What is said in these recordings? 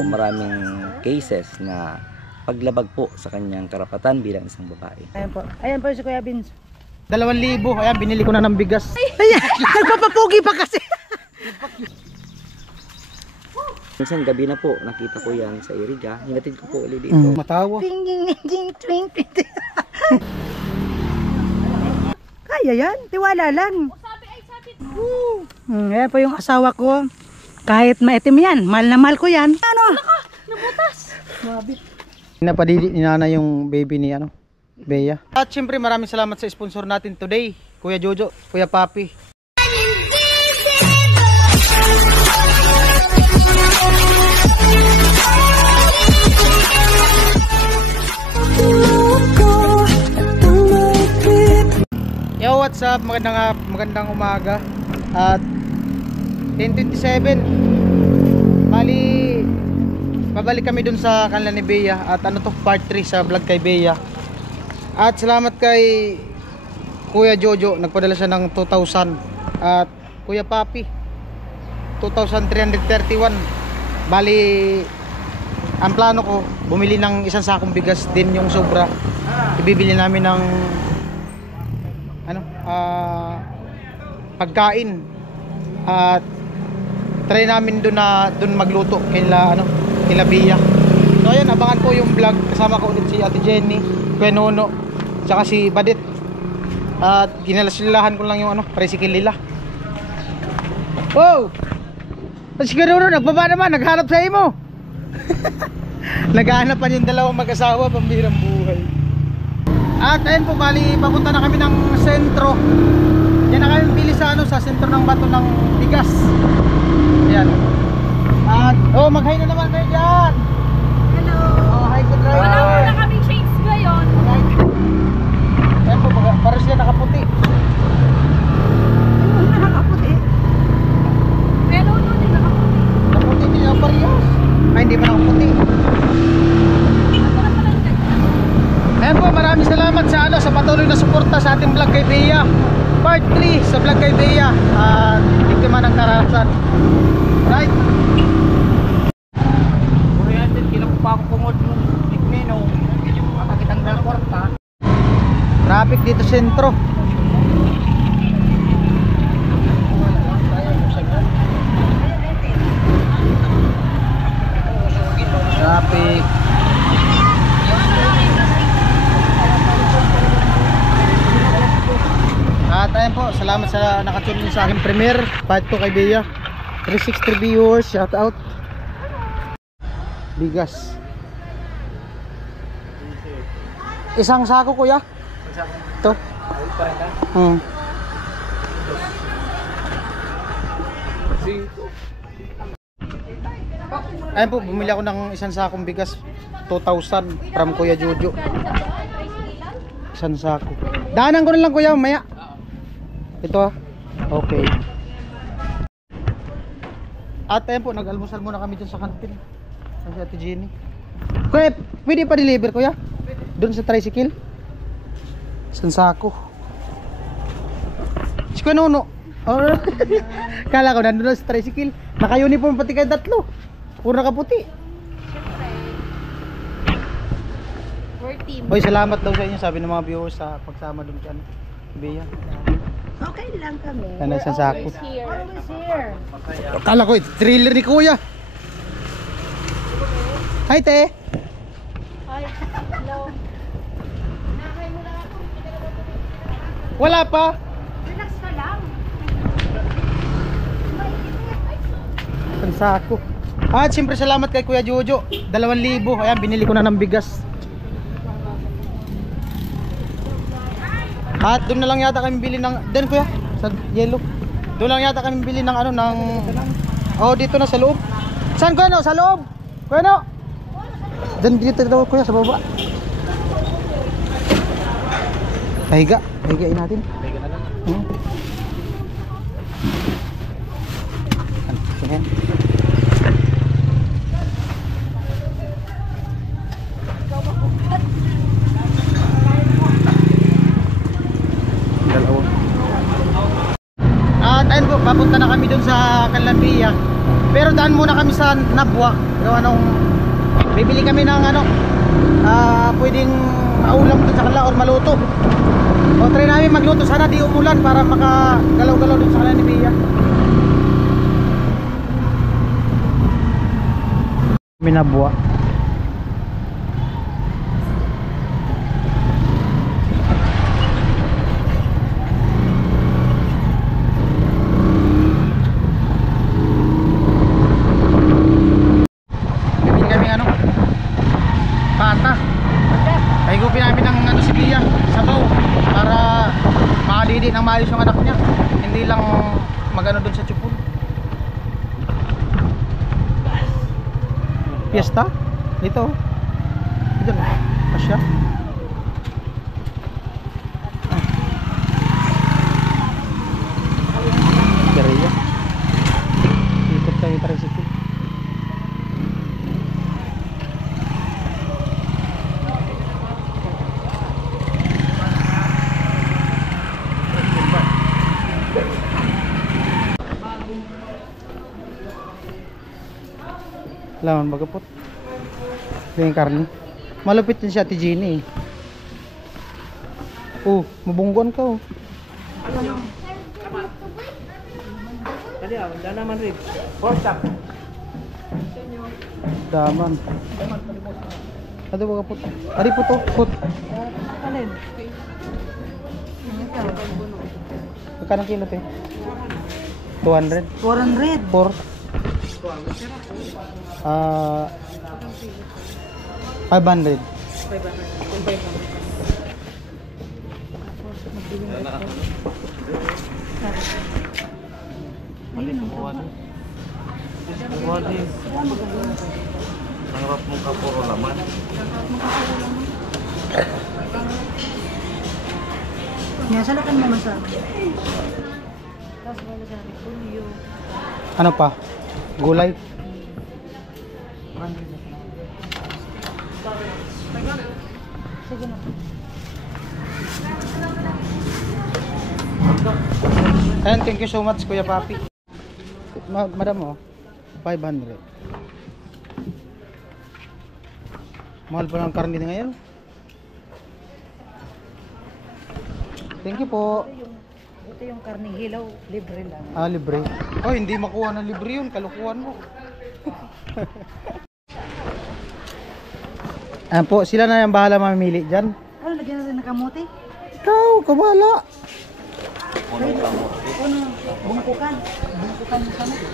Maraming cases na paglabag po sa kanyang karapatan bilang isang babae. Ayan po si Kuya Vince. 2,000. Ayan, binili ko na ng bigas. Ayan, nagpapapugi pa kasi. Minsan gabi na po, nakita ko yan sa Iriga. Hinatid ko po ulit dito. Matawa. Kaya yan, tiwala lang. Ayan po yung asawa ko. Kahit maitim yan, mahal na mahal ko yan. Ano? Nabutas. Napadili ni Nana yung baby ni Bea. At syempre maraming salamat sa sponsor natin today, Kuya Jojo, Kuya Papi. Yo, what's up? Magandang umaga. At 10:27. Bali babalik kami dun sa kanila ni Bea. At ano to, part 3 sa vlog kay Bea. At salamat kay Kuya Jojo, nagpadala siya ng 2,000. At Kuya Papi 2,331. Bali ang plano ko, bumili ng isang sakong bigas din, yung sobra ibibili namin ng pagkain. At try namin doon magluto kila Bea. So ayan, abangan po yung vlog. Kasama ko ulit si Ate Jenny, Kuya Nono, tsaka si Badit. At ginalasilahan ko lang yung tricycle nila. Wow! Si Kuya Nono nagbaba naman, naghanap sa imo. Naghahanapan yung dalawang mag-asawa, pambirang buhay. At ayun po, bali papunta na kami ng sentro. Yan na kami bili sa sa sentro ng bato ng bigas. Ayan. At mag-hi na naman kayo dyan. Hello. Hi to driver. Wala mo na kaming shades ngayon. Ayan po, para siya nakaputi. Ano nakaputi? Pero ano din nakaputi? Nakaputi din ang parehas. Ay, hindi pa nakaputi. Ayan po, maraming salamat sa patuloy na suporta sa ating vlog kay Bea. Part 3 sa vlog kay Bea. Biktima ng karahasan. Right? Oriented, kilang pa ako kumod yung tikmino. Makakitang dalporta. Traffic dito sentro. Traffic. At ayun po, salamat sa nakatune sa aking premiere. Part 2 kay Bea. 360 viewers, shout out. Bigas. Isang sako, kuya? Ito. Ayun po, bumili ako ng isang sakong bigas. 2,000 from Kuya Jojo. Isang sako. Daanan ko na lang, kuya, maya. Ito okay. At ayun po, nag-almusal muna kami dun sa kantin. Kasi Ate Jenny. Kuya, pwede pa deliver, kuya? Doon sa tricycle? Isang sako. Si Kuya Nono. Kala ko nandun sa tricycle. Naka-uniform pati kayo tatlo. Puro nakaputi. We're team. Oy, salamat daw sa inyo, sabi ng mga viewers sa pagsama doon kay Bea. Okay lang kami. Sana isang sako. Always here. Kala ko thriller ni kuya. Hi, te. Hi. Hello. Wala pa. Relax ka lang. Isang sako. At siyempre salamat kay Kuya Jojo. 2,000. Ayan, binili ko na ng bigas. At doon na lang yata kami bili ng doon, kuya, sa yellow. Doon lang yata kami bili ng dito na sa loob. Saan, kuya, no? Sa loob. Kuya, no? Dito kuya, sa baba. Higain natin. Higa na lang. Ayan. At ayun po, papunta na kami dun sa Bea. Pero daan muna kami sa Nabwa. Gawa nung bibili kami ng ano, pwedeng maulam dun sa kanila or maluto. O try namin magluto, sana di umulan para makagalaw-galaw dun sa kanila ni Bea. Minabwa. Bibili kami ano? Pata. Higupin namin ng ano si Bea, sabaw para makadidi ng maayos yung anak niya. Hindi lang magano dun sa tsupon. Fiesta? Dito. Diyan. Asya. Kaya. Ikot tayo tricycle. Laman bagapot. Ito yung karne. Malupit din siya, Ate Jenny. Oh, mabungguan ka oh. Danaman rin. Portak. Daman. Ano bagapot? Ari po to, put. Alin? Magkano kilo te? 200? 400. 4? 500. Nangarap mo ka puro laman. Nasalakan mo masa. Tapos wala sa repolyo. Ano pa? Gulay. Sige na. Ayan, thank you so much Kuya Papi. Madam oh, 500. Mahal pa ng karne ngayon. Thank you po. Ito yung karne hilaw, libre lang. Ah, libre. Oh, hindi makuha ng libre yun. Kalukuhan mo. Ayan po, sila na yung bahala mamimili dyan. Ano, lagyan natin ng kamote? Ikaw, kabala. Ano, bungkukan. Bungkukan ng kamote.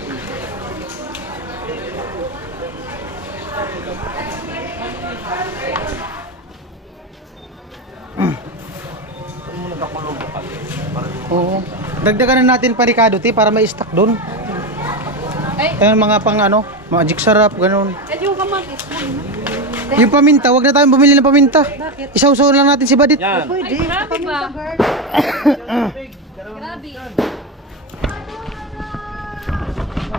Oo. Dagdagan na natin parikado, ti, para may stock doon. Ay, Ayan, mga pang ano, mga jigsarap, ganun. yung kamote. Yung paminta, wag na tayong bumili ng paminta. Bakit? Isaw-saw lang natin si Badit. Pwede. Grabe ba? Grabe.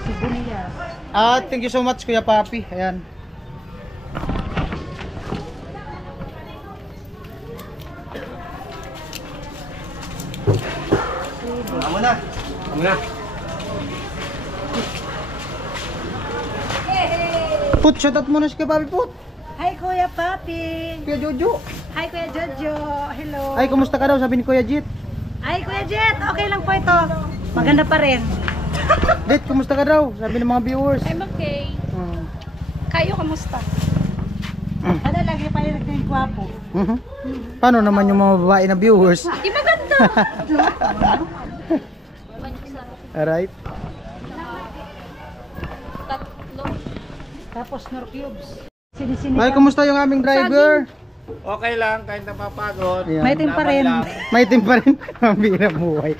Sibuyas. Thank you so much Kuya Papi. Ayan. Amo na. Amo na. Put, shout out muna si Kuya Papi, Put. Hi Kuya Papi. Kuya Jojo. Hi Kuya Jojo. Hello. Ay, kumusta ka daw? Sabi ni Kuya Jit. Ay Kuya Jet, okay lang po ito. Maganda pa rin. Jit, kumusta ka daw? Sabi ng mga viewers. I'm okay. Hmm. Kayo kamusta? Ano lagi pa rin yung gwapo? Mhm. Paano naman yung mga babae na viewers? Di ba ganda? Alright. Tatlo. Tapos nor cubes. Sinisini. Ay, kumusta yung aming driver? Okay lang, kahit napapagod. Ayan. May team pa rin. May team pa rin. Ang bihirap buhay.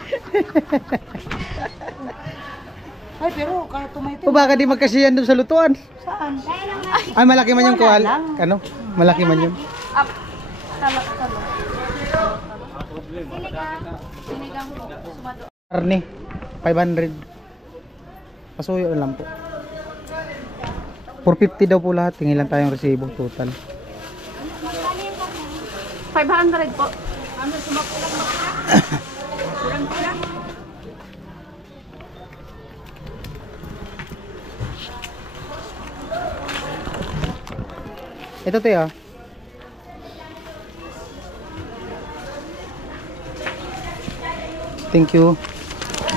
Ay pero kahit tumay O baka di magkasiyan doon sa lutuan. Saan? Ay, malaki man yung Wala kuhal. lang. Ano? Malaki man yung. Up. Talak. Sinigang po. Sumado. Karne. 500. Pasuyo na lang po. 450 daw po lahat. Tingin lang tayong resibo total. 500 po. Ano sumakulang kulang. Ito te ah. Thank you.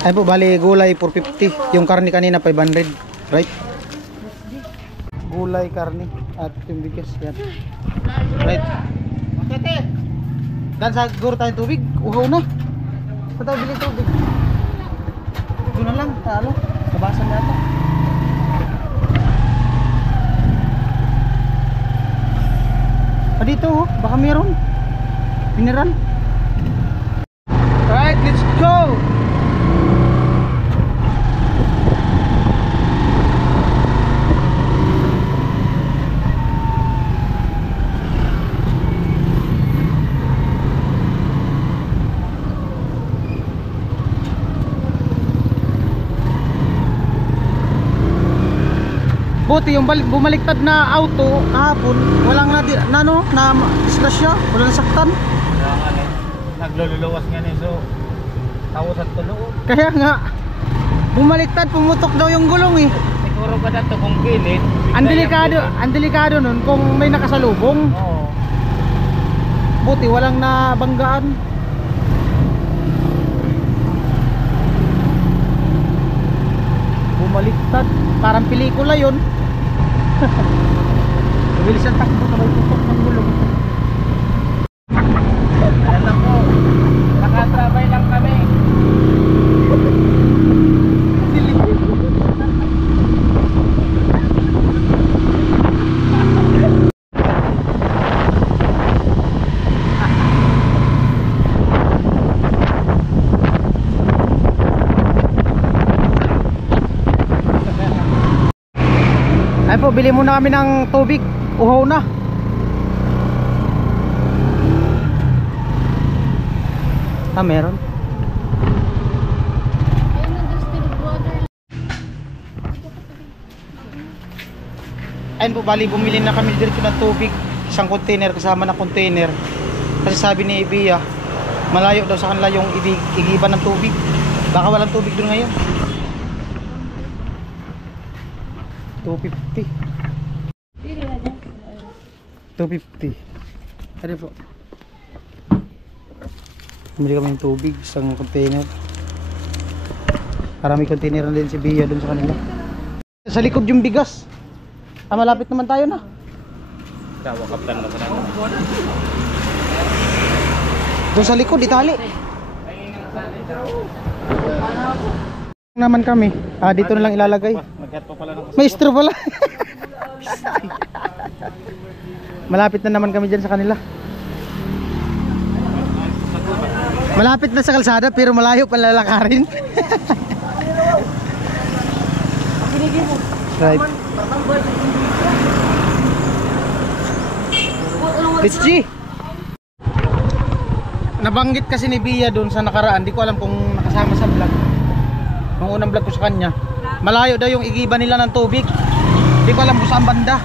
Ay po, bali gulay 450. Yung karne kanina 500. Right? Gulay, karne at yung bigas yan. Right. Tete. Dan sa siguro tayong tubig. Uhaw na. Sa tayo bili tubig. Doon na lang. Ano? Kabasan na ito. Dito oh, baka meron mineral. Alright, let's go. Buti yung bumaliktad na auto kahapon, walang na disgrasya, walang nasaktan. Naglululuwas nga niya, so tawas at tulo. Kaya nga, bumaliktad, pumutok daw yung gulong eh. Siguro ba na ito kung gilid? Ang delikado nun kung may nakasalubong. Oo. Buti walang nabanggaan. Bumaliktad, parang pelikula yun. Bilis ang takbo sabay tutok ng gulong. Alam mo, nakatrabay lang kami. Ay po, bili muna kami ng tubig. Uhaw na. Meron. Ayun po, bali bumili na kami dito ng tubig. Isang container kasama na container. Kasi sabi ni Ibiya, malayo daw sa kanila yung igiban ng tubig. Baka walang tubig doon ngayon. 250. 250. Ano po? Bumili kami ng tubig, isang container. Marami container na din si Bia dun sa kanila. Sa likod yung bigas. Malapit naman tayo na. Wakaptan na sa namin. Doon sa likod, itali. Naman kami. Dito na lang ilalagay. May straw pala. Malapit na naman kami dyan sa kanila. Malapit na sa kalsada pero malayo pa lalakarin. Right. Let's G. Nabanggit kasi ni Bia doon sa nakaraan. Di ko alam kung nakasama sa vlog. Nung unang vlog ko sa kanya, malayo daw yung igiba nila ng tubig. Di ko alam kung saan banda.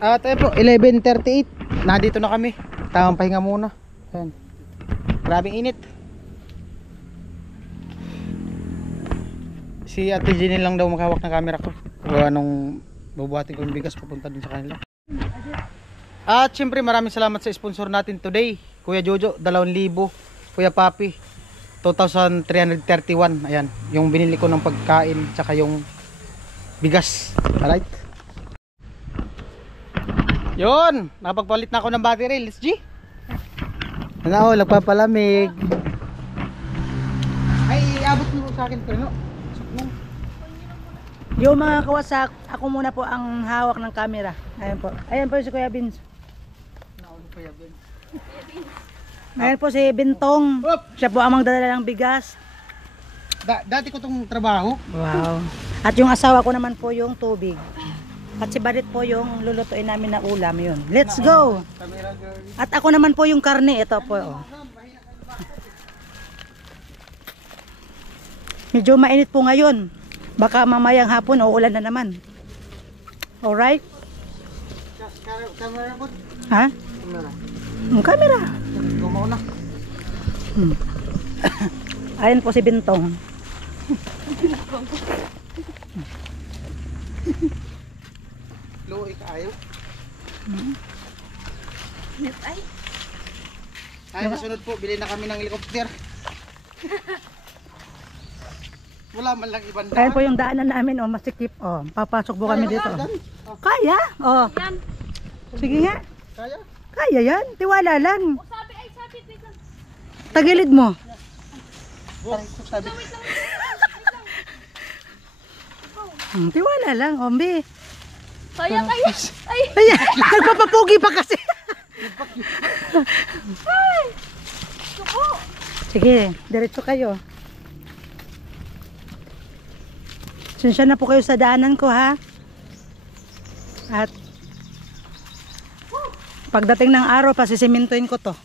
At ayun po, 11:38. Nandito na kami. Tamang pahinga muna. Ayan. Grabing init. Si Ate Jenny lang daw makahawak ng camera ko. O anong bubuhatin ko yung bigas papunta dun sa kanila. At syempre maraming salamat sa sponsor natin today. Kuya Jojo, 2,000. Kuya Papi, 2,331. Ayan, yung binili ko ng pagkain tsaka yung bigas. Alright. Yun, napagpalit na ako ng battery. Let's G. Ano, nagpapalamig. Ay, abot mo sa akin pero no. Yung mga kawasak, ako muna po ang hawak ng camera. Ayan po. Ayan po si Kuya Vince. Ayan po si Bintong. Siya po ang magdadala ng bigas. Dati ko tong trabaho. Wow. At yung asawa ko naman po yung tubig. At si Barit po yung lulutuin namin na ulam yun. Let's go! At ako naman po yung karne. Ito po. Oh. Medyo mainit po ngayon. Baka mamayang hapon o ulan na naman. Alright? Camera po. Ha? Camera. Ang camera. Gumaw na. Ayan po si Bintong. Luoy kaayo. Ay, masunod po, bili na kami ng helicopter. Wala man lang ibang Ayan po yung daanan namin, masikip. Papasok po kami dito. Kaya? Sige nga. Kaya? Kaya yan. Tiwala lang. Tagilid mo. Sabi. Tiwala lang, Ombi. Kaya. Ay, Ayan, nagpapapugi pa kasi. Sige, diretso kayo. Sinsya na po kayo sa daanan ko, ha? At pagdating ng araw, pasisimintuin ko to.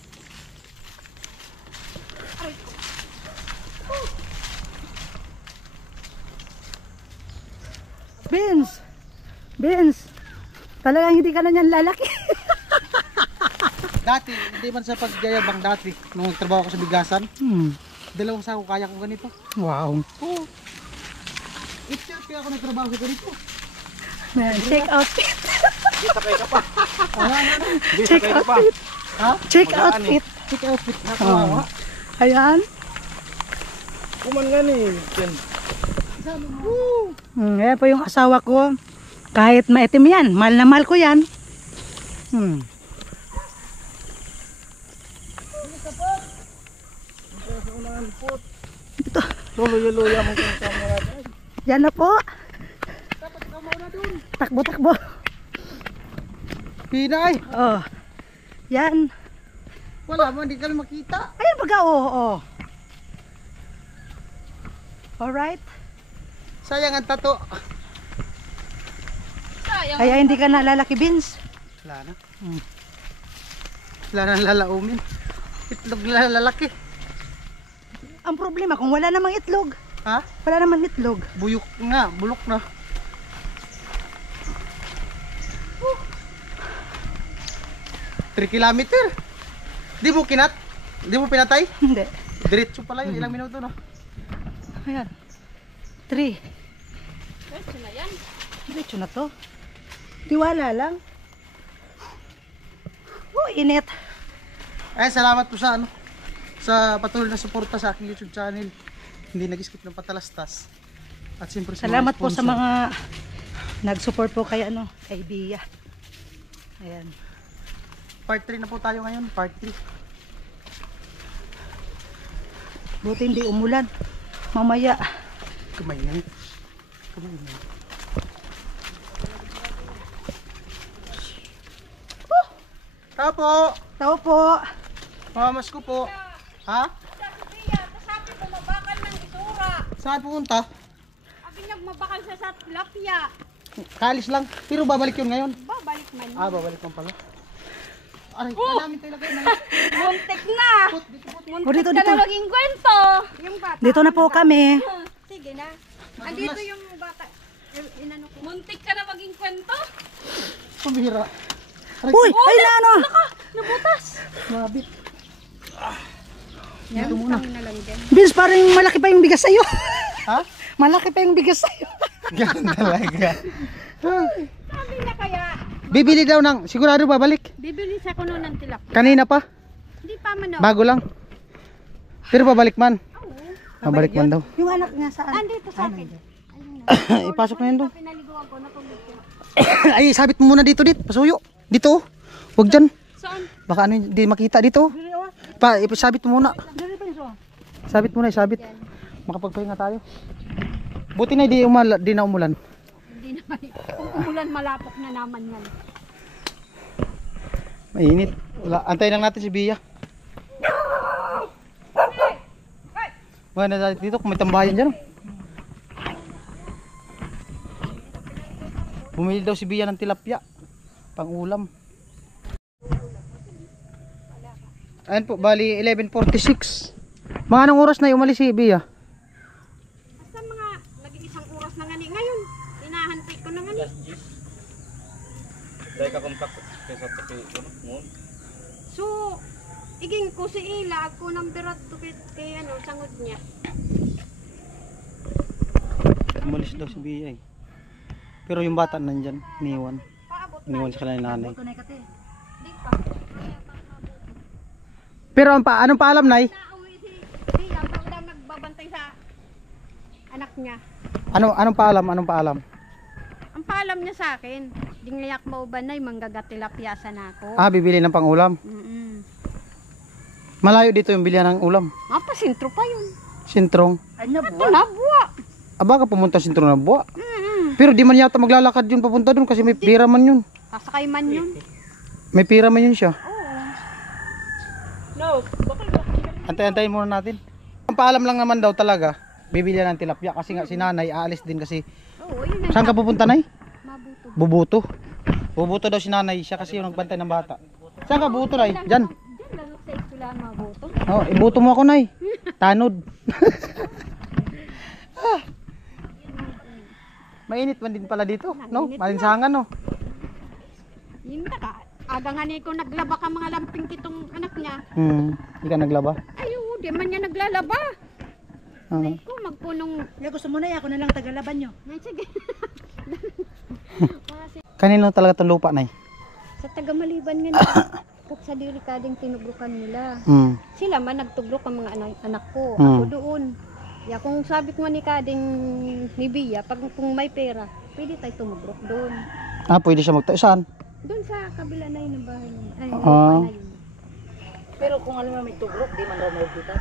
Vince, talagang hindi ka na niyan lalaki. Dati, hindi man sa pagyayabang dati, nung nagtrabaho ko sa bigasan, dalawang sako kaya ko ganito. Wow. Oo. Kaya ako nagtrabaho sa ganito. Check outfit. Sakay ka pa. Check outfit. Ha? Check outfit. Check outfit. Nakawawa. Ayan. Kuman gani. Ayan po yung asawa ko. Kahit maitim yan, mahal na mahal ko yan. Ito. Luya mo kung camera. Yan na po. Takbo. Pinay. Yan. Wala mo, hindi ka lang makita. Ayan baga, oo. Alright. Sayang ang tato. sayang. Kaya hindi ka na lalaki, Vince. Wala na. Wala na lalaumin. Itlog na lalaki. Ang problema, kung wala namang itlog. Ha? Wala namang itlog. Buyok nga, bulok na. Oh. 3 kilometer. Di mo kinat? Di mo pinatay? Hindi. Diretso pala yun, ilang minuto na. Ayan. 3. Diretso na yan. Diretso na to. Tiwala lang. Init. Ay, salamat po sa sa patuloy na suporta sa aking YouTube channel. Hindi nag-skip ng patalastas. At siyempre sa Salamat mga po sa sponsor. mga nag-support po kay kay Bia. Ayan. Part 3 na po tayo ngayon, part 3. Buti hindi umulan. Mamaya. Kamay na. Kamay na. Tao po! Tao po. Mamamas ko po. Ha? Sabi ko mabakal ng isura. Saan pupunta? Sabi niya mabakal siya sa tilapia. Kalis lang. Pero babalik yun ngayon. Babalik man. Babalik man pala. Aray, namin tayo lagay na. Muntik na. Muntik dito, ka dito. na maging kwento. Yung bata. Dito na po kami. Sige na. Andito yung bata. Inano ko. Muntik ka na maging kwento. Pumira. Uy! Ay na ano! Nabutas. Mabit. Yan, tangin na lang din. Vince, parang malaki pa yung bigas sa'yo. Ha? Malaki pa yung bigas sa'yo. Ganun talaga. Sabi na kaya, Bibili daw ng, sigurado babalik. bibili sa kuno ng tilapia. Kanina pa. Hindi pa man. Bago lang. Pero babalik man. Babalik man daw. Yung anak niya saan? Andito sa akin. Ipasok na yun daw. Pinaliguan ko, natulog ko. Ay, sabit mo muna dito, pasuyo. Dito. Huwag dyan. Saan? Baka ano, hindi makita dito. Sabit mo muna. Sabit muna, sabit. Makapagpahinga tayo. Buti na di na umulan. Hindi naman. Kung umulan, malapok na naman yan. Mainit. Wala. Antayin lang natin si Bia. Wala na tayo dito kung may tambayan dyan. Bumili daw si Bia ng tilapia. Pang ulam. Ayan po, bali 11:46. Mga anong oras na umalis si Bia? Basta mga nag-iisang oras na ngani. Ngayon, inahantay ko na ngani. Dahil ka kontak kaysa tapi ano, ngon. So, iging ko si Ila, ako nang birat to kay ano, sangod niya. Umalis daw si Bia eh. Pero yung bata nandyan, iniwan. Paabot na. Iniwan sa kanila ni nanay. Tunay ka te. Di pa. Pero anong paalam, Nay? Nauwi si Ila, pag nagbabantay sa anak niya. Anong paalam? Anong paalam? Ang paalam niya sa akin, di ngayak maubanay, manggagatilapyasa na ako. Ah, bibili ng pang-ulam. Malayo dito yung bilihan ng ulam. Pasintro pa yun. Sintrong. Ay na Ito na, buwa. Aba ka pumunta sintrong na buwa. Pero di man yata maglalakad yun papunta doon kasi may pira man yun. Sasakay man yun. May pira man yun siya. Oo. Antay-antayin muna natin. Ang paalam lang naman daw talaga, bibili ng tilapia kasi nga si nanay aalis din kasi. Oo, yun Saan ka pupunta, Nay? Mabuto. Bubuto. Bubuto daw si nanay, siya kasi yung nagbantay ng bata. Saan ka bubuto, Nay? Diyan. Diyan lang sa eskwelahan mabuto. Oh, ibuto mo ako, Nay. Tanod. Mainit man din pala dito, no? Malinsangan, no? Yun na ka. Agangan ko naglaba ka mga lamping kitong anak niya. Hindi ka naglaba? Ay, di man niya naglalaba. Ah. Ko magpunong. Ya gusto mo na ako na lang tagalaban nyo. Ay, sige. Kanino talaga itong lupa, Nay? Sa taga-Maliban nga na. Kap sa delikadeng tinugrukan nila. Sila man nagtugrok ang mga anak ko. Ako doon. Ya, kung sabi ko nga ni Kading ni Bia, pag kung may pera, pwede tayo tumugrok doon. Ah, pwede siya saan? Doon sa kabila na yun ang bahay niya. Ay, Ah. na yun. Pero kung alam mo may tugrok, di man raw maubutan.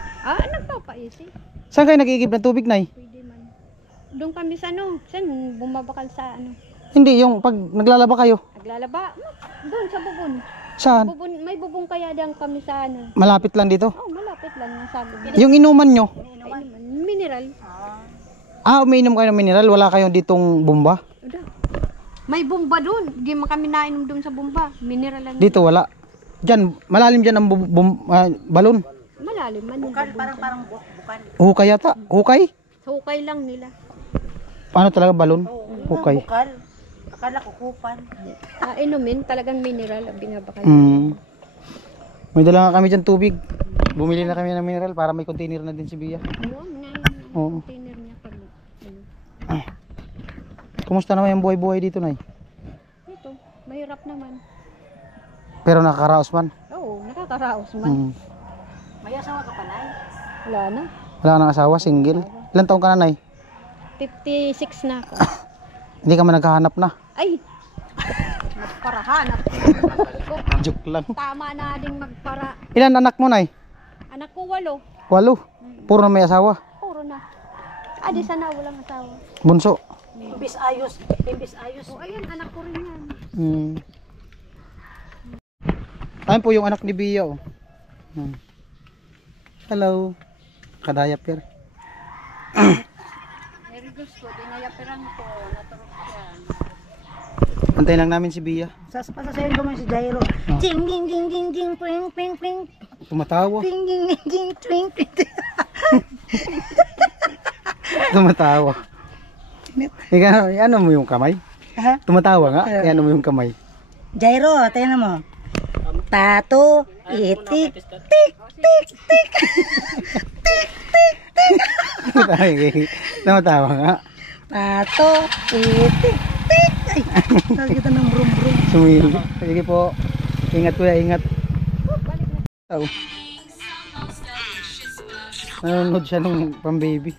Nagpapaisi. Saan kayo nag-iigib ng tubig, Nay? Pwede man. Doon kami sa ano, saan bumabakal sa ano. Hindi, yung pag naglalaba kayo. Naglalaba, doon sa bubon. Saan? Bubon, may bubong kaya diyan kami sa ano. Malapit lang dito. Oh, malapit lang ng sabi. Yung inuman nyo. Mineral. Umiinom kayo ng mineral, wala kayong ditong bomba? Uda. May bomba doon. Di man kami nainom doon sa bomba. Mineral lang. Dito wala. Diyan, malalim diyan ang balon. Malalim man yung Bukal, bubong. parang bukal. Hukay yata. Hukay? Hukay lang nila. Paano talaga balon? Hukay. Bukal. Akala ko kupal. Inumin, talagang mineral ang binabakal. May dala nga kami dyan tubig. Bumili na kami ng mineral para may container na din si Bia. Oo. Container niya pag ano. Kumusta naman yung buhay-buhay dito, Nay? Ito, mahirap naman. Pero nakakaraos man. Oo, nakakaraos man. May asawa ka pa, Nay? Wala na. Wala nang asawa, single. Ilan taong ka na, Nay? 56 na ako. Hindi ka man naghahanap na. Ay! Magparahanap. Joke lang. Tama na ding magpara. Ilan anak mo, Nay? Anak ko 8. 8. Puro na may asawa. Puro na. Di sana walang asawa. Bunso. Imbis ayos. Imbis ayos. O ayan, anak ko rin yan. Ayun po yung anak ni Bia, oh. Hello. Kadayapir. Very gusto, dinayapiran ko. Naturok yan. Antayin lang namin si Bia. Pasasayin ko man si Jairo. Jing, jing, jing, jing, jing, ping, ping, ping. Tumatawa. Jing, jing, jing, jing, twing, twing. Tumatawa. Ikaw, ano mo yung kamay? Ha? Tumatawa nga. Ano mo yung kamay? Jairo, tingnan mo. Tato, itik, tik, tik, tik. Tumatawa nga. Tato, itik, tik. Ay, nakikita ng brum brum. Sumili. Sige po. Ingat kuya, ingat. Oh. Nanonood siya nung pang-baby.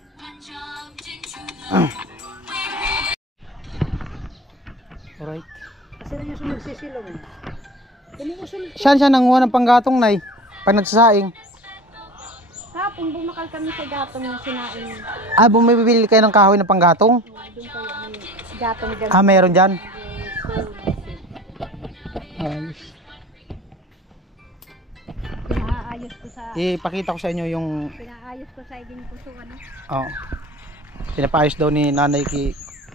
Alright. Kasi na yung sumagsisilong eh. Saan siya nanguha ng panggatong, Nay? Pag nagsasaing. Hapon, bumakal kami sa gatong na sinain. Bumibili kayo ng kahoy ng panggatong? Doon kayo may gatong dyan. Meron dyan. Pinaayos ko sa Ipakita ko sa inyo yung pinaayos ko sa iging puso ano. pinapaayos daw ni nanay kay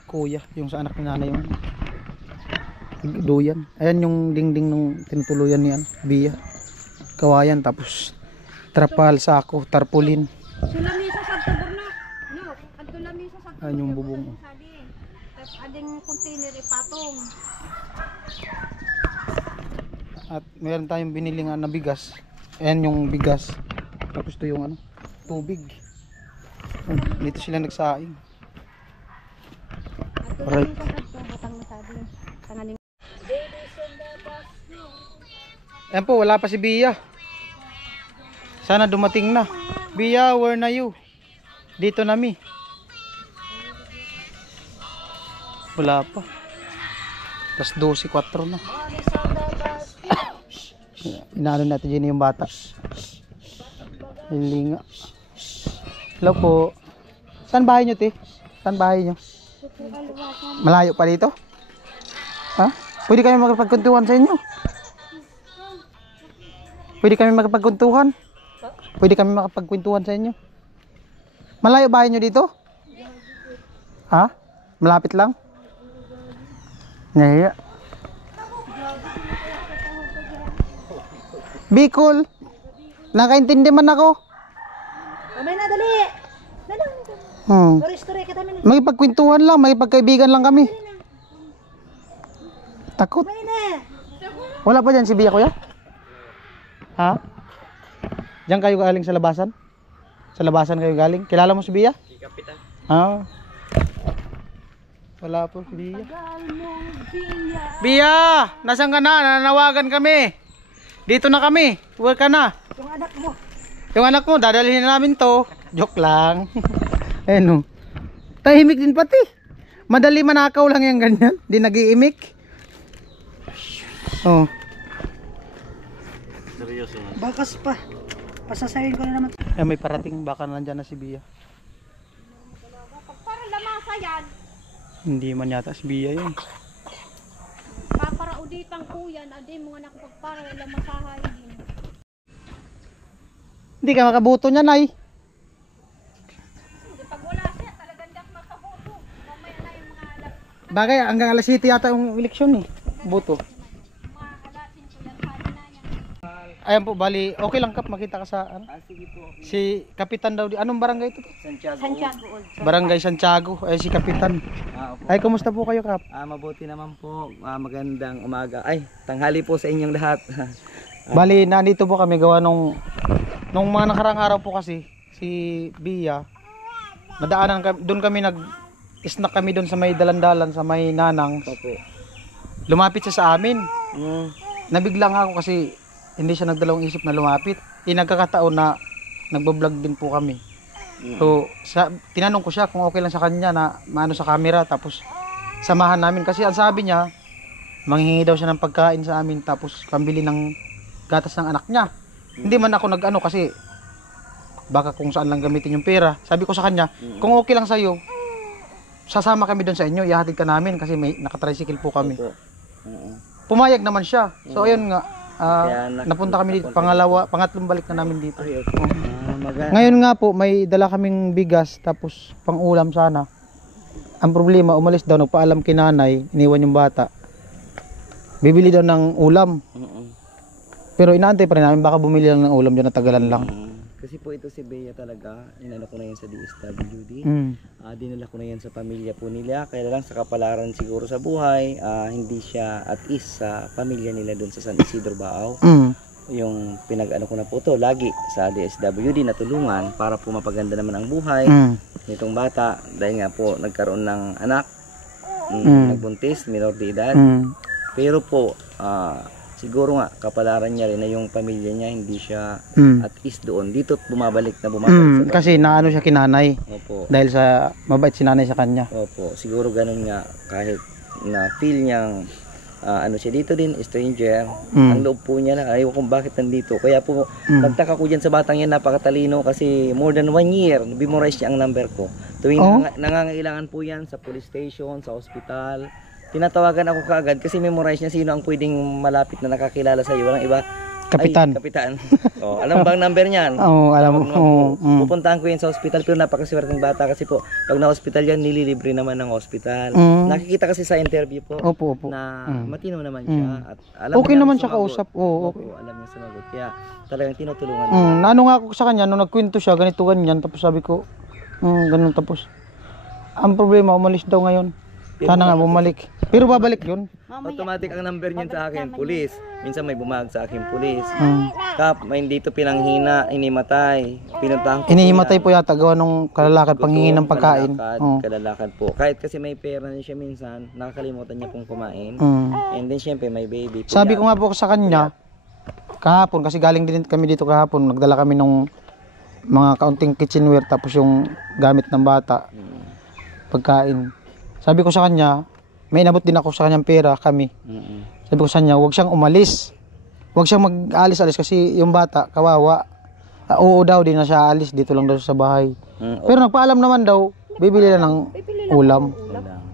kuya, yung sa anak ni nanay yung duyan. Ayan yung dingding nung tinutuluyan ni Bia. Kawayan, tapos trapal, sako, tarpaulin. Sulamisa sa tubor na. No, adto lamisa sa tubor. Ayan yung bubong. Tapos ading container ipatong. At meron tayong binili nga na bigas. Ayan yung bigas. Tapos ito yung ano, tubig. Dito sila nagsaing. Alright. Ayan po, wala pa si Bia. Sana dumating na. Bia, where na you? Dito na mi. Wala pa. Tapos 12:04 na. Inaano natin dyan yung bata. Hilinga. Hello po. Saan bahay nyo, te? Saan bahay nyo? Malayo pa dito? Ha? Pwede kami makapagkuntuhan sa inyo? Pwede kami makapagkuntuhan? Pwede kami makapagkwentuhan sa inyo? Malayo bahay nyo dito? Ha? Malapit lang? Ngayon. Bicol. Nakaintindi man ako. Kamay na, dali. Story kita min. Makipagkwentuhan lang, makipagkaibigan lang kami. Takot. Wala pa dyan si Bia, kuya? Ha? Diyan kayo galing sa labasan? Sa labasan kayo galing? Kilala mo si Bia? Si Kapitan. Ah. Wala po si Bia. Bia! Nasaan ka na? Nananawagan kami. Dito na kami. Where ka na? Yung anak mo. Yung anak mo, dadalhin na namin to. Joke lang. Ayun o. Tahimik din pati. Madali manakaw lang yung ganyan. Di nag-iimik. Oh. Bakas pa. Pasasayin ko na naman. Eh, may parating baka nandyan na si Bia. Para lamasa yan. Hindi man yata si Bia yun. Paparauditan ko yan. Adi mga nakapagpara lamasahay din. Hindi ka makabuto niya, Nay. Pag wala siya, talagang dak makabuto. Mamaya na yung mga alap. Bagay, hanggang alas 7 yata yung eleksyon eh. Buto. Mga alasin ko yan. Sabi na yan. Ayan po, bali, okay lang Kap, makita ka sa ano? Sige po. Si Kapitan daw. Anong barangay ito? Santiago. Barangay Santiago. Ay, si Kapitan. Opo. Ay, kumusta po kayo, Kap? Mabuti naman po. Magandang umaga. Ay, tanghali po sa inyong lahat. Bali, nandito po kami gawa nung mga nakarang araw po kasi si Bia. Nadaanan kami, doon kami snack kami doon sa may dalandalan sa may Nanang. Opo. Lumapit siya sa amin. Mm. Nabigla nga ako kasi hindi siya nagdalawang isip na lumapit. Nagkakataon na nagbo-vlog din po kami. So, tinanong ko siya kung okay lang sa kanya na maano sa camera tapos samahan namin kasi ang sabi niya manghingi daw siya ng pagkain sa amin tapos pambili ng gatas ng anak niya. Hindi man ako nag-ano kasi baka kung saan lang gamitin yung pera. Sabi ko sa kanya, kung okay lang sa'yo, sasama kami doon sa inyo, ihahatid ka namin kasi may nakatricycle po kami. Opo. Pumayag naman siya. So ayun nga, Kaya napunta kami dito, pangatlong balik na namin dito. Ay, opo. Ngayon nga po, may dala kaming bigas tapos pang-ulam sana. Ang problema, umalis daw, nagpaalam kay nanay, iniwan yung bata. Bibili daw ng ulam. Pero inaantay pa rin namin, baka bumili lang ng ulam dyan, natagalan lang. Kasi po ito si Bea talaga, inano ko na yan sa DSWD. Dinala ko na yan sa pamilya po nila. Kaya lang sa kapalaran siguro sa buhay, hindi siya at ease sa pamilya nila doon sa San Isidro Baaw. Yung pinag-ano ko na po to lagi sa DSWD na tulungan para po mapaganda naman ang buhay nitong bata. Dahil nga po nagkaroon ng anak, nagbuntis, minor de edad. Pero po, siguro nga kapalaran niya rin na yung pamilya niya hindi siya at ease doon. Dito bumabalik sa kasi naano siya kinanay. Opo. Dahil sa mabait si nanay sa kanya. Opo, siguro ganun nga kahit na feel niyang ano siya dito din, stranger. Ang loob po niya na ayaw kung bakit nandito. Kaya po nagtaka ko diyan sa batang yan, napakatalino kasi more than 1 year memorize niya ang number ko. Tuwing nangangailangan po yan sa police station, sa hospital, tinatawagan ako kaagad kasi memorize niya sino ang pwedeng malapit na nakakilala sa iyo. Walang iba. Kapitan. Ay, Kapitan. Alam bang number niyan? Alam mo. Pupuntahan ko yan sa hospital pero napakaswerteng bata kasi po pag na-hospital yan nililibre naman ng hospital. Nakikita kasi sa interview po na matino naman siya at alam okay niya naman siya sumagot. kausap. Alam niya sumagot. Kaya talagang tinutulungan niya. Ano nga ako sa kanya nung nagkwento siya ganito ganyan tapos sabi ko ganun tapos ang problema umalis daw ngayon. Sana nga bumalik. Pero babalik yun. Automatic ang number niyan sa akin, pulis. Minsan may bumahag sa akin, pulis. Mm. Kap, may hindi to pinanghina, inimatay. Pinuntahan ko. Inihimatay po yata gawa nung kalalakad panghingi ng pagkain. Oo. Kalalakad po. Kahit kasi may pera na siya minsan, nakakalimutan niya pong kumain. Mm. And then syempre may baby. Sabi ko nga po sa kanya, kahapon, kasi galing din kami dito kahapon, nagdala kami nung mga kaunting kitchenware tapos yung gamit ng bata, pagkain. Sabi ko sa kanya, may inabot din ako sa kanyang pera, kami. Sabi ko sa kanya, huwag siyang umalis. Huwag siyang mag-alis-alis kasi yung bata, kawawa. Oo daw, di na siya alis, dito lang daw sa bahay. Pero nagpaalam naman daw, bibili na ng ulam.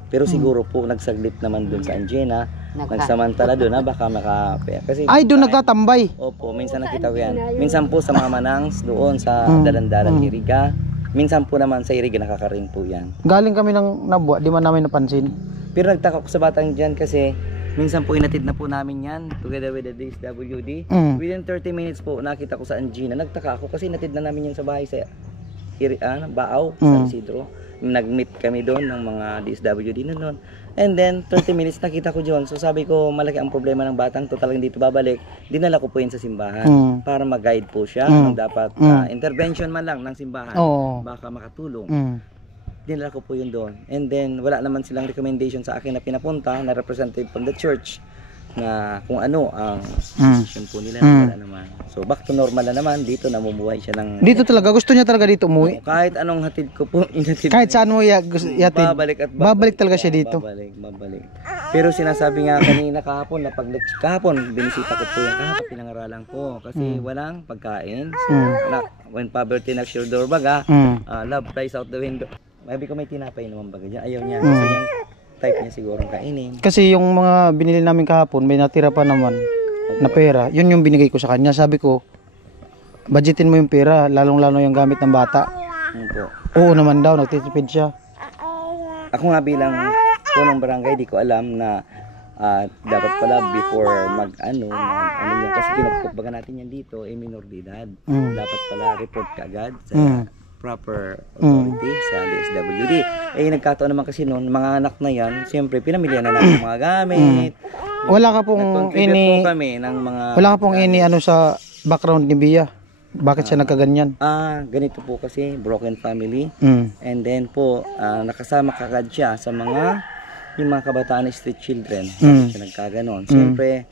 Pero siguro po, nagsaglit naman dun sa Angena, nagsamantala dun, baka makapaya. Kasi, Ay, doon nagtatambay. opo, minsan nakita ko yan. Minsan po sa mga manangs, doon sa dalandalan Iriga. Minsan po naman sa Iriga, nakakaring po yan. Galing kami ng Nabwa, di man namin napansin. Pero nagtaka ko sa batang dyan kasi minsan po inatid na po namin yan together with the DSWD. Within 30 minutes po nakita ko sa Angina. Nagtaka ako kasi inatid na namin yan sa bahay sa Baaw, sa Isidro. Nag-meet kami doon ng mga DSWD na noon. And then 30 minutes nakita ko doon. So sabi ko malaki ang problema ng batang to, talagang dito babalik. Dinala ko po yun sa simbahan para mag-guide po siya. Dapat intervention man lang ng simbahan. Baka makatulong. Dinala ko po yun doon. And then, wala naman silang recommendation sa akin na pinapunta na representative from the church na kung ano ang decision po nila. Wala naman. So, back to normal na naman. Dito namumuhay siya ng... Dito talaga, gusto niya talaga dito umuwi. Kahit anong hatid ko po, inatid. Kahit saan mo yatid. Babalik at babalik talaga siya dito. Babalik. Pero sinasabi nga kanina kahapon na kahapon, binisita ko po yan. Kahapon pinangaralan ko. Kasi walang pagkain. When poverty knocks your door baga, love flies out the window. Sabi ko may tinapay naman baga dyan. Ayaw niya. Gusto niyang type niya siguro kainin. Kasi yung mga binili namin kahapon, may natira pa naman na pera. Yun yung binigay ko sa kanya. Sabi ko, budgetin mo yung pera, lalong-lalo yung gamit ng bata. Oo naman daw, nagtitipid siya. Ako nga bilang punong barangay, di ko alam na dapat pala before ano niya. Kasi kinupkup natin yan dito, minor de edad. Dapat pala report ka agad sa proper authority sa DSWD. Nagkataon naman kasi noon, mga anak na yan, siyempre pinamilya na natin mga gamit. Wala ka pong ini kami ng mga wala ka pong ini ano sa background ni Bia. Bakit siya nagkaganyan? Ganito po kasi, broken family. And then po, nakasama kagad siya sa yung mga kabataan na street children. Siya nagkaganon. Siyempre,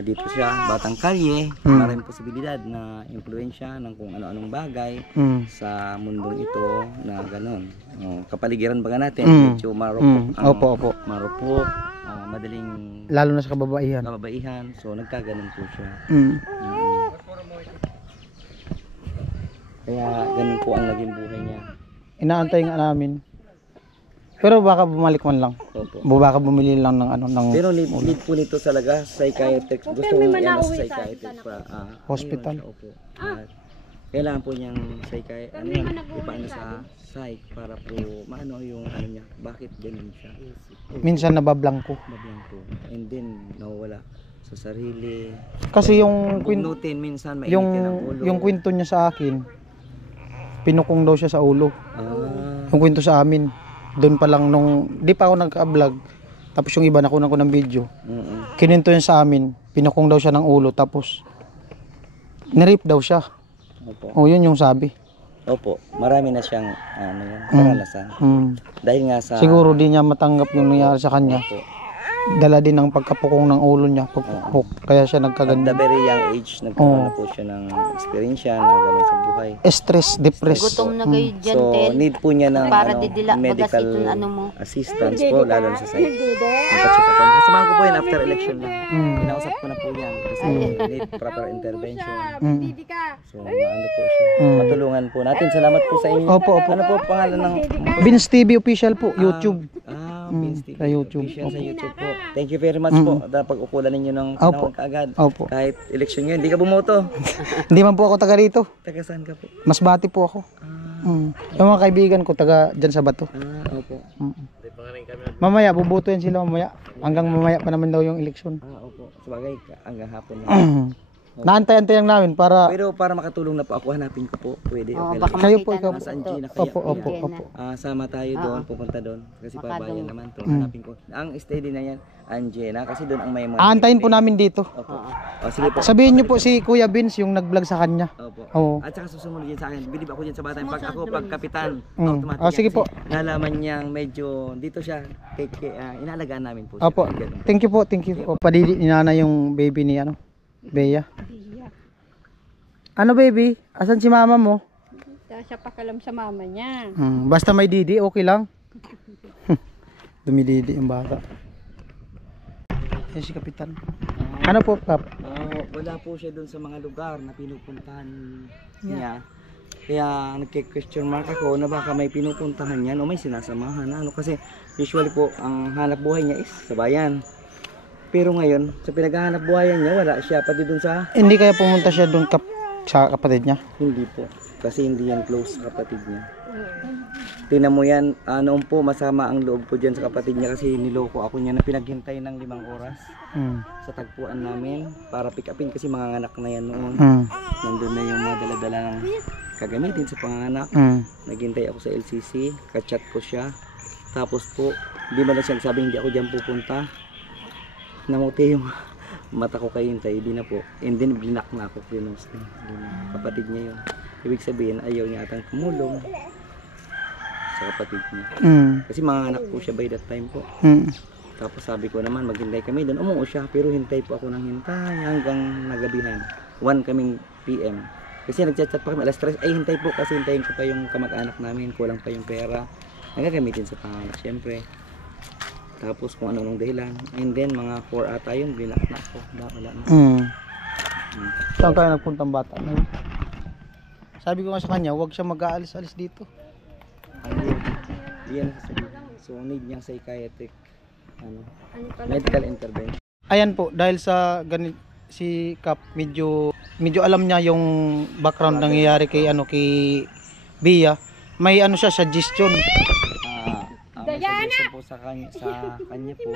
dito siya, batang kalye, maraming posibilidad na impluensya ng kung ano-anong bagay sa mundong ito na ganon. Kapaligiran baga natin, medyo marupok. Marupok, madaling lalo na sa kababaihan. So nagkaganon po siya. Kaya ganun po ang naging buhay niya. Inaantay nga namin. Pero baka bumalik man lang. Baka bumili lang ng ano ng. Pero need po nito talaga psychiatrist. Gusto ko yan sa psychiatrist pa. Hospital. Opo. Kailangan po niyang ipaano sa psych para po maano yung ano niya. Bakit ganun siya? Minsan nabablangko. And then nawawala sa sarili. Kasi yung minsan yung kwento niya sa akin, pinukong daw siya sa ulo. Yung kwento sa amin. Doon pa lang nung di pa ako nagka-vlog, tapos yung iba nakunan ko ng video, kininto niya sa amin, pinukong daw siya ng ulo, tapos nirip daw siya. Yun yung sabi. Opo, marami na siyang karanasan. Dahil nga sa siguro di niya matanggap yung nangyari sa kanya. Dala din ng pagkapukong ng ulo niya, pagpupok, kaya siya nagkaganda. At the very young age, nagkaroon na po siya ng experience na gano'n sa buhay. Stress, depressed. Gutom na kayo dyan, So, need po niya ng para didila medical bagas mo. assistance po, lalo na sa site. Kasamahan ko po yan after election lang. Pinausap ko na po yan kasi need proper intervention. So, maano po siya. Matulungan po natin. Salamat po sa inyo. Opo. Ano po pangalan ng Vince TV official po, YouTube. Vince TV sa YouTube. Official sa YouTube po. Thank you very much po. Pag-ukulan ninyo ng panahon kaagad. Kahit election yun, hindi ka bumoto. Hindi man po ako taga rito. Taga saan ka po? Masbate po ako. Yung mga kaibigan ko taga dyan sa Bato. Opo. Mamaya, bubuto yan sila mamaya. Hanggang mamaya pa naman daw yung eleksyon. Opo. Sabagay, hanggang hapon na. Naantay-antay lang namin para Pero para makatulong na po ako, hanapin ko po. Pwede, Oo, okay baka lang. Kayo po, makita ikaw ng po. Nasaan photo. Gina kaya? Opo, opo, Yan. opo. Sama tayo doon, pupunta doon. Kasi Baka pabayan doon. naman to. Hanapin ko. Ang steady na yan, Angela, kasi doon ang may mga... aantayin po namin dito. Opo. O, sige po. Sabihin niyo po si Kuya Vince yung nag-vlog sa kanya. Opo. Oo. At saka susunod din sa akin. Bilib ako dyan sa bata. Pag ako, pag kapitan, Mm. automatic Sige yan. po. Kasi nalaman niyang medyo dito siya. Inalagaan namin po siya. Opo. Ganun. Thank you po, thank you. O, padidi ni Nana yung baby ni ano, Bea. Ano baby? Asan si mama mo? Siya pakalam sa mama niya. Basta may didi, okay lang. Dumididi yung bata. Yan si Kapitan. Ano po, Kap? Wala po siya doon sa mga lugar na pinupuntahan niya. Kaya nagke-question mark ako na baka may pinupuntahan yan o may sinasamahan. Ano kasi usually po ang hanap buhay niya is sa bayan. Pero ngayon, sa pinaghahanap buhayan niya, wala siya. Pati doon sa... Hindi kaya pumunta siya doon sa kapatid niya? Hindi po. Kasi hindi yan close sa kapatid niya. Tingnan mo yan, noon po masama ang loob ko dyan sa kapatid niya kasi niloko ako niya na pinaghintay ng 5 oras sa tagpuan namin para pick upin kasi mga anak na yan noon. Nandun na yung mga dala-dala ng kagamitin sa panganak. Naghintay ako sa LCC, kachat ko siya. Tapos po, hindi man na siya sabi hindi ako dyan pupunta. Namuti yung mata ko kay hintay, hindi na po. And then blinak na ako, pinos na. Kapatid niya yun. Ibig sabihin, ayaw niya atang tumulong sa kapatid niya. Kasi mga anak po siya by that time po. Tapos sabi ko naman, maghintay kami doon. Umuo siya, pero hintay po ako ng hintay hanggang nagabihan. 1 kaming PM. Kasi nagchat-chat pa kami, alas 3. Ay, hintay po kasi hintayin ko pa yung kamag-anak namin. Kulang pa yung pera. Nagagamitin sa panganak, syempre. Tapos kung ano nung dahilan. And then mga 4 ata yun, binak na ako. Wala na. Saan kayo nagpuntang bata? Sabi ko nga sa kanya, huwag siya mag-aalis-alis dito. Yan sasabihin. So need niyang psychiatric medical intervention. Ayan po, dahil sa ganit si Kap, medyo alam niya yung background nangyayari kay Bea. May ano siya, suggestion. May suggestion po sa kanya po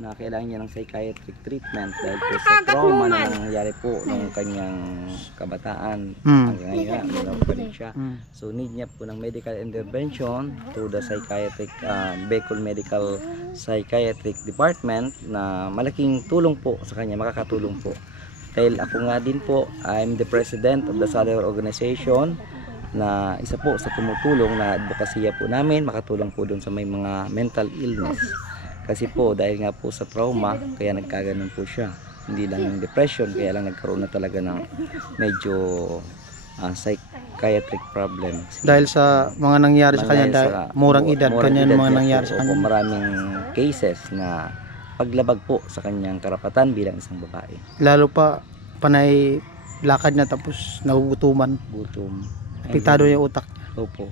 na kailangan niya ng psychiatric treatment dahil po sa trauma na nangyayari po nung kanyang kabataan hanggang ngayon pa rin siya. So need niya po ng medical intervention to the psychiatric Bicol Medical Psychiatric Department na malaking tulong po sa kanya, makakatulong po. Dahil ako nga din po, I'm the president of the Salar Organization na isa po sa tumutulong na advokasya po namin, makatulong po doon sa may mga mental illness. Kasi po dahil nga po sa trauma, kaya nagkaganon po siya. Hindi lang yung depression, kaya lang nagkaroon na talaga ng medyo psychiatric problems. Dahil sa mga nangyari sa kanya, dahil murang edad, ganyan mga nangyari sa kanya. Maraming cases na paglabag po sa kanyang karapatan bilang isang babae. Lalo pa panay lakad na tapos nagugutuman. Gutom. Apektado yung utak. Opo,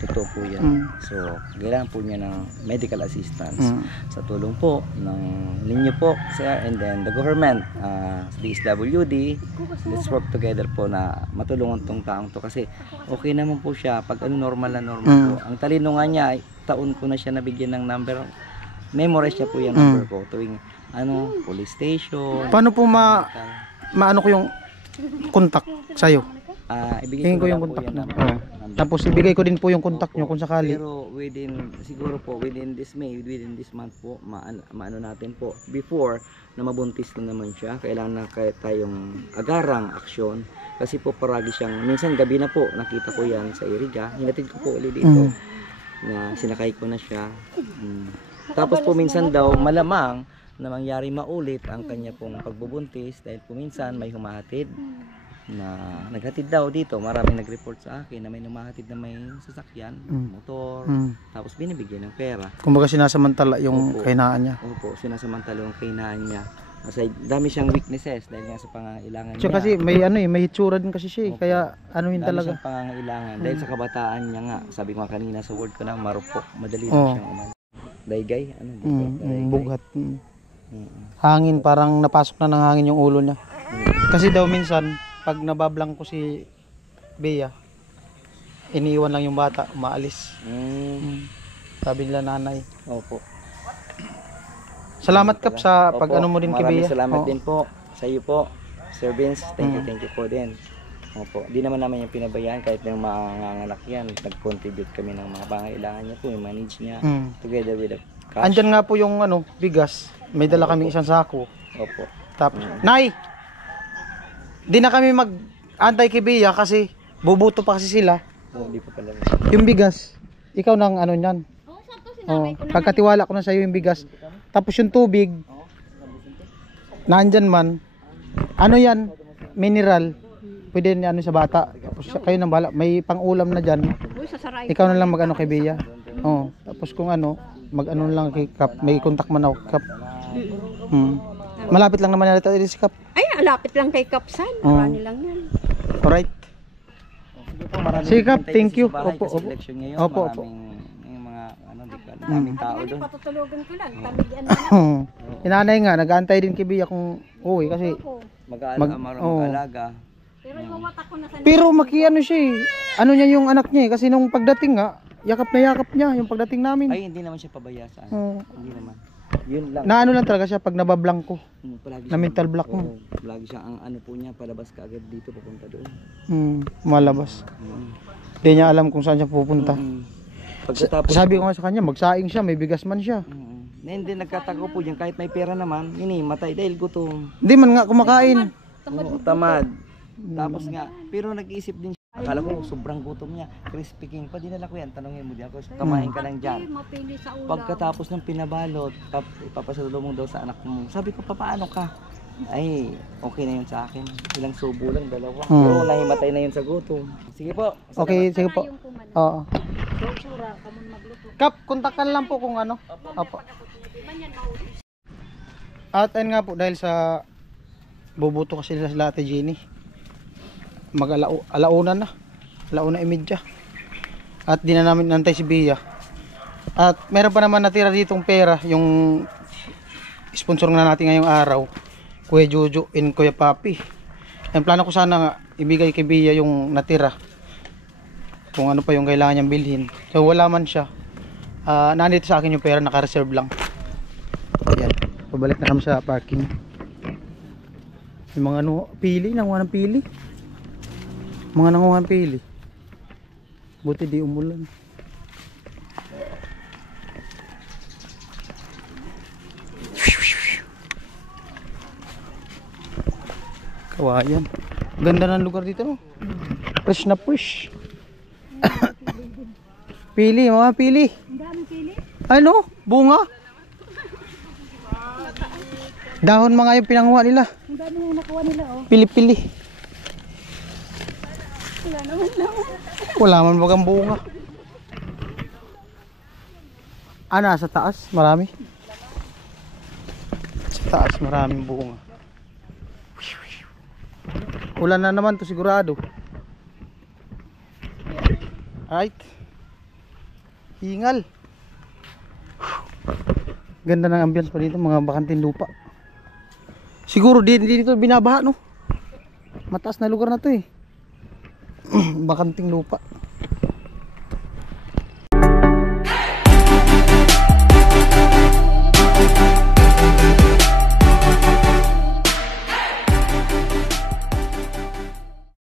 totoo po yan. So, kailangan po niya ng medical assistance sa tulong po ng ninyo po, sir, and then the government, DSWD. Let's work together po na matulungan tong taong to kasi okay naman po siya pag normal na normal po. Ang talino nga niya, taon ko na siya nabigyan ng number. Memorize niya po yung number ko tuwing police station. Paano po maano ko yung contact sa'yo? Ibigay ko yung contact na. Tapos ibigay ko din po yung contact nyo kung sakali. Pero siguro po within this month po, maano natin po. Before na mabuntis na naman siya, kailangan na kaya tayong agarang aksyon. Kasi po paragi siyang, minsan gabi na po, nakita ko yan sa Iriga. Hinatid ko po ulit dito na sinakay ko na siya. Tapos po minsan daw malamang na mangyari maulit ang kanya pong pagbubuntis dahil po minsan may humahatid na naghatid daw dito. Maraming nag-report sa akin na may humahatid na may sasakyan, motor, tapos binibigyan ng pera. Kumbaga sinasamantala yung kahinaan niya. Opo, sinasamantala yung kahinaan niya. Kasi dami siyang weaknesses dahil nga sa pangangailangan niya. Kasi may hitsura din kasi siya, kaya yun talaga. Dami siyang pangangailangan dahil sa kabataan niya nga. Sabi ko nga kanina sa word ko na marupok, madali na siyang umano. Daygay, Bugat. Hangin, parang napasok na ng hangin yung ulo niya. Kasi daw minsan pag nabablang ko si Bea, iniiwan lang yung bata, umaalis. Sabi nila nanay. Opo. Salamat Kap sa pag-ano mo din kay Bea. Maraming salamat din po sa iyo po Sir Vince, thank you po din. Opo, di naman namin yung pinabayaan kahit yung mga anak yan, nag-contribute kami ng mga pangailangan niya po, yung mga needs niya, together with the cash. Andyan nga po yung bigas. May dala kami isang sako. Opo. Tapos, Nay! Di na kami mag-antay kay Bea kasi bubuto pa kasi sila. Hindi pa pala. Yung bigas, ikaw nang niyan. Pagkatiwala ko na sa'yo yung bigas. Tapos yung tubig, nandyan man. Ano yan? Mineral. Pwede niya sa bata. Tapos kayo nang bala. May pang-ulam na dyan. Ikaw na lang mag-ano kay Bea. Tapos kung mag-ano lang kay Kap. May contact man ako kay Kap. Malapit lang naman nalita si Kap. Ay, malapit lang kay Kapsan. Marami lang yan. Alright. Sige Kap, thank you. Opo. Opo. Yung mga daming tao doon. Patutulugan ko lang. Tamigyan na. Inanay nga, nag-aantay din kay Bea kung uwi kasi mag-aalaga. Pero yung mata ko na sa pero makiano siya eh. Ano niya yung anak niya eh. Kasi nung pagdating nga, yakap niya yung pagdating namin. Ay, hindi naman siya pabaya sa Hindi naman. Yun lang. Na ano lang talaga siya pag nabablanko. Palagi Na mental block mo. Palagi siya ang ano po niya, palabas ka agad dito, papunta doon. Malabas. Hindi niya alam kung saan siya pupunta. Pagkatapos, sabi ko nga sa kanya, magsaing siya, may bigas man siya. hindi nagkatago po diyan kahit may pera naman, matay dahil gutom. Hindi man nga kumakain. Tamad. Tapos nga, pero nag-iisip din siya. Akala ko sobrang gutom niya. Crispy King pa, dinala ko yan. Tanongin mo diyan ako, kamain ka lang dyan. mapili sa ulam. Pagkatapos ng pinabalot, ipapasalubong daw sa anak mo. Sabi ko, paano ka? Ay, okay na yun sa akin. Ilang subo lang, 2. Pero nahimatay na yun sa gutom. Sige po. Okay, sige po. Yung kumano. Oo. Kap, kontakan lang po kung ano. Opo. At ayun nga po, dahil sa bubuto kasi sila Ate Jenny. Alauna na. Alauna 30. At di na namin nantay si Bea. At meron pa naman natira ditong pera. Yung sponsor na natin ngayong araw, Kuya Jojo and Kuya Papi. Ang plano ko sana nga ibigay kay Bea yung natira. Kung ano pa yung kailangan niyang bilhin. So wala man siya. Nandito sa akin yung pera, naka-reserve lang. Ayan. Pabalik na kami sa parking. Yung mga pili, nanguha ng pili. Mga nanguha ng pili. Buti di umulan. Kawayan. Ganda ng lugar dito. Fresh na fresh. Pili, mga pili. Ang daming pili. Ano? Bunga? Dahon mga yung pinanguha nila. Ang daming nakuha nila Pili-pili. Wala naman lang. Wala man bagang bunga. Sa taas, marami. Sa taas, maraming bunga. Ulan na naman to sigurado. Alright. Hingal. Ganda ng ambience pa dito, mga bakanting lupa. Siguro dito binabaha, no? Mataas na lugar na to eh. Bakanting lupa.